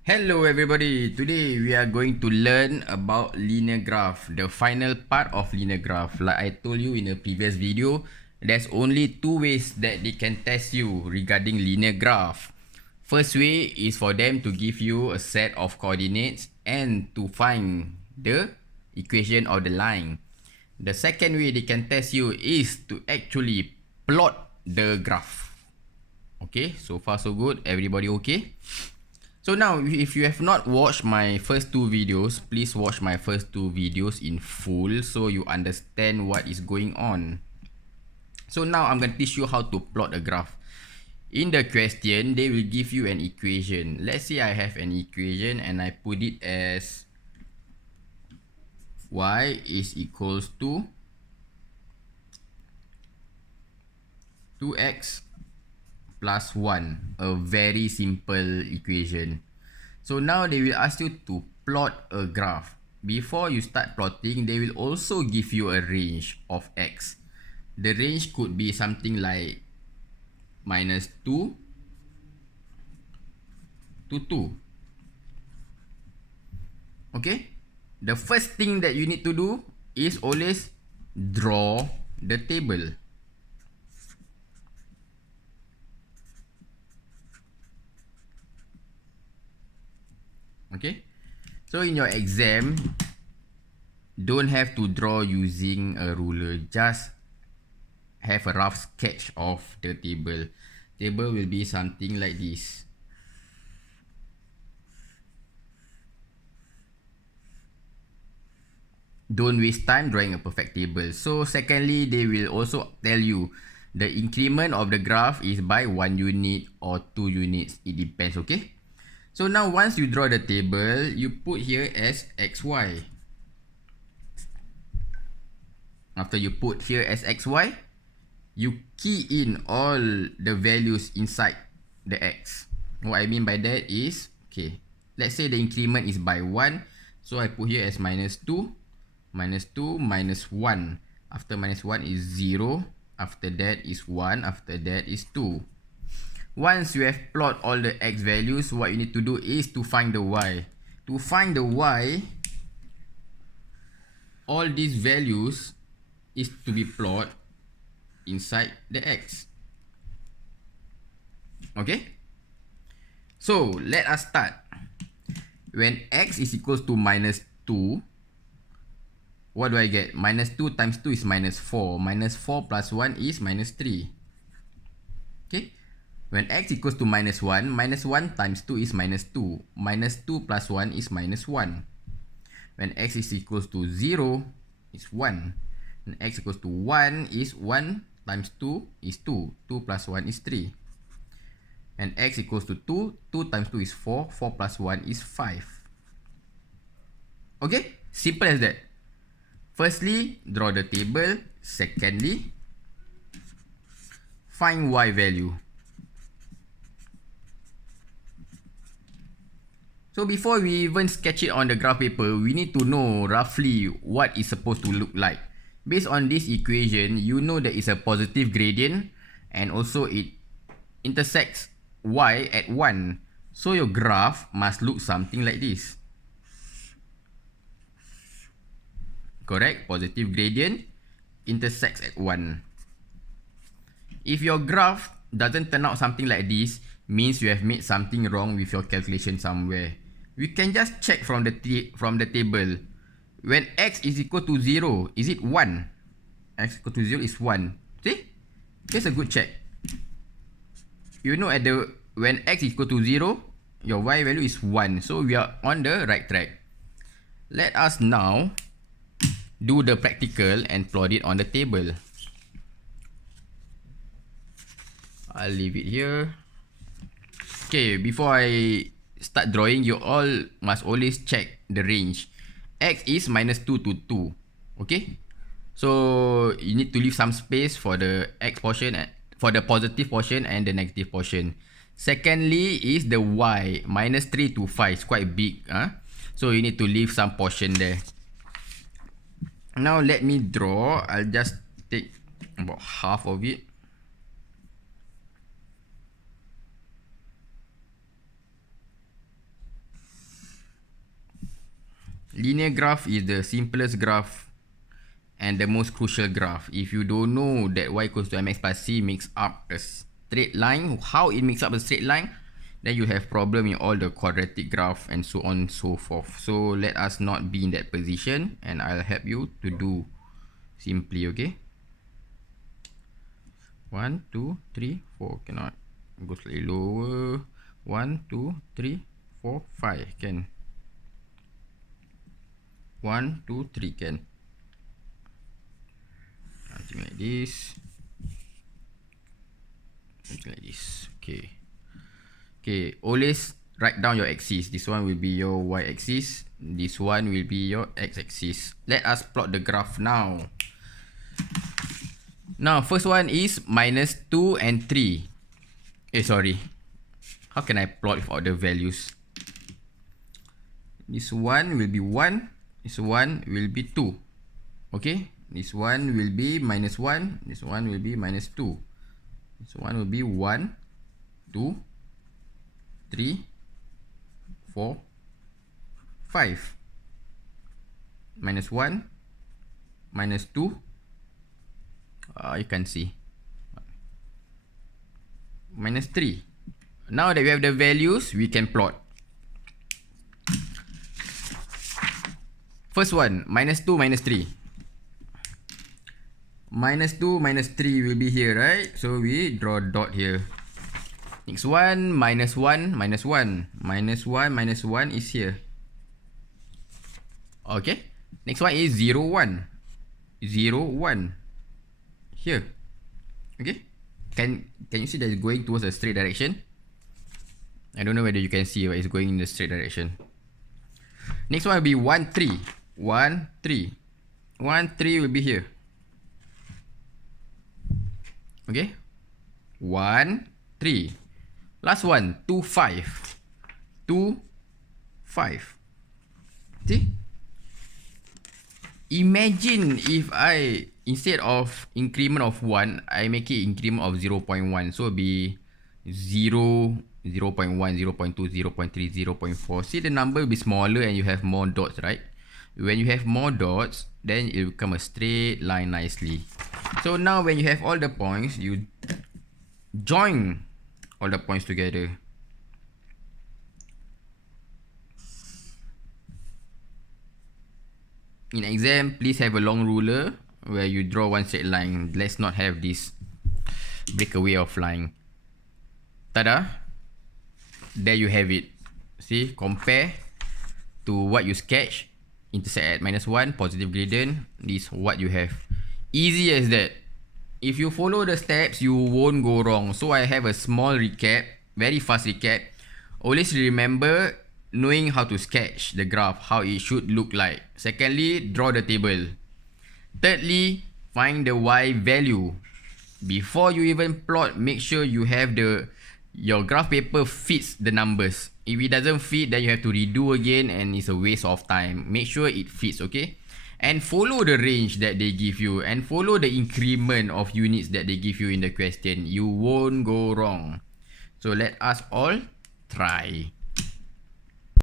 Hello everybody, today we are going to learn about linear graph, the final part of linear graph. Like I told you in a previous video, there's only two ways that they can test you regarding linear graph. First way is for them to give you a set of coordinates and to find the equation of the line. The second way they can test you is to actually plot the graph. Okay, so far so good, everybody okay? So now, if you have not watched my first two videos, please watch my first two videos in full so you understand what is going on. So now I'm going to teach you how to plot a graph. In the question, they will give you an equation. Let's say I have an equation and I put it as y is equals to 2x plus 1. A very simple equation. So now they will ask you to plot a graph. Before you start plotting, they will also give you a range of x. The range could be something like -2 to 2. Okay? The first thing that you need to do is always draw the table. Okay? So in your exam, don't have to draw using a ruler. Just have a rough sketch of the table. Table will be something like this. Don't waste time drawing a perfect table. So secondly, they will also tell you the increment of the graph is by 1 unit or 2 units. It depends, okay? So now once you draw the table, you put here as xy. After you put here as xy, you key in all the values inside the x. What I mean by that is, okay, let's say the increment is by 1. So I put here as -2. -2 minus 1. After -1 is 0. After that is 1. After that is 2. Once you have plot all the x values, what you need to do is to find the y. To find the y, all these values is to be plot inside the x. Okay? So, let us start. When x is equals to -2, what do I get? -2 times 2 is -4. -4 plus 1 is -3. Okay? When x equals to -1, -1 times 2 is -2. -2 plus 1 is -1. When x is equals to 0, is 1. When x equals to 1 is 1 times 2 is 2. 2 plus 1 is 3. And x equals to 2, 2 times 2 is 4. 4 plus 1 is 5. Okay? Simple as that. Firstly, draw the table. Secondly, find y value. So before we even sketch it on the graph paper, we need to know roughly what it's supposed to look like. Based on this equation, you know that it's a positive gradient and also it intersects y at 1. So your graph must look something like this. Correct? Positive gradient intersects at 1. If your graph doesn't turn out something like this, means you have made something wrong with your calculation somewhere. We can just check from the table. When x is equal to 0, is it 1? X equal to 0 is 1. See? Here's a good check. You know when x is equal to 0, your y value is 1. So we are on the right track. Let us now do the practical and plot it on the table. I'll leave it here. Okay, before I start drawing, you all must always check the range. X is -2 to 2. Okay? So, you need to leave some space for the x portion, for the positive portion and the negative portion. Secondly is the y, -3 to 5. It's quite big. So, you need to leave some portion there. Now, let me draw. I'll just take about half of it. linear graph is the simplest graph and the most crucial graph. If you don't know that y equals to mx plus c makes up a straight line, how it makes up a straight line, then you have problem in all the quadratic graph and so on and so forth. So let us not be in that position, and I'll help you to do simply, okay? 1, 2, 3, 4, cannot. Go slightly lower. 1, 2, 3, 4, 5, can. 1, 2, 3, can. Something like this. Something like this. Okay. Okay, always write down your axis. This one will be your y-axis. This one will be your x-axis. Let us plot the graph now. Now, first one is minus 2 and 3. Sorry. How can I plot without the values? This one will be 1. This one will be 2. Okay? This one will be minus 1. This one will be minus 2. This one will be 1, 2, 3, 4, 5. Minus 1, minus 2. You can see. Minus 3. Now that we have the values, we can plot. First one, minus 2, minus 3. Minus 2, minus 3 will be here, right? So we draw a dot here. Next one, minus 1, minus 1. Minus 1, minus 1 is here. Okay. Next one is 0, 1. 0, 1. Here. Okay. Can you see that it's going towards a straight direction? I don't know whether you can see, but it's going in the straight direction. Next one will be 1, 3. 1, 3. 1, 3 will be here. Okay. 1, 3. Last one, 2, 5. 2, 5. See? Imagine if I, instead of increment of 1, I make it increment of 0.1. So it'll be 0, 0.1, 0.2, 0.3, 0.4. See, the number will be smaller and you have more dots, right? When you have more dots, then it will become a straight line nicely. So now when you have all the points, you join all the points together. In exam, please have a long ruler where you draw one straight line. Let's not have this breakaway of line. Tada! There you have it. See, compare to what you sketch. Intersect at minus 1, positive gradient. This is what you have. Easy as that. If you follow the steps, you won't go wrong. So I have a small recap, very fast recap. Always remember knowing how to sketch the graph, how it should look like. Secondly, draw the table. Thirdly, find the y value. Before you even plot, make sure you have your graph paper fits the numbers. If it doesn't fit, then you have to redo again and it's a waste of time. Make sure it fits, okay? And follow the range that they give you and follow the increment of units that they give you in the question. You won't go wrong. So let us all try.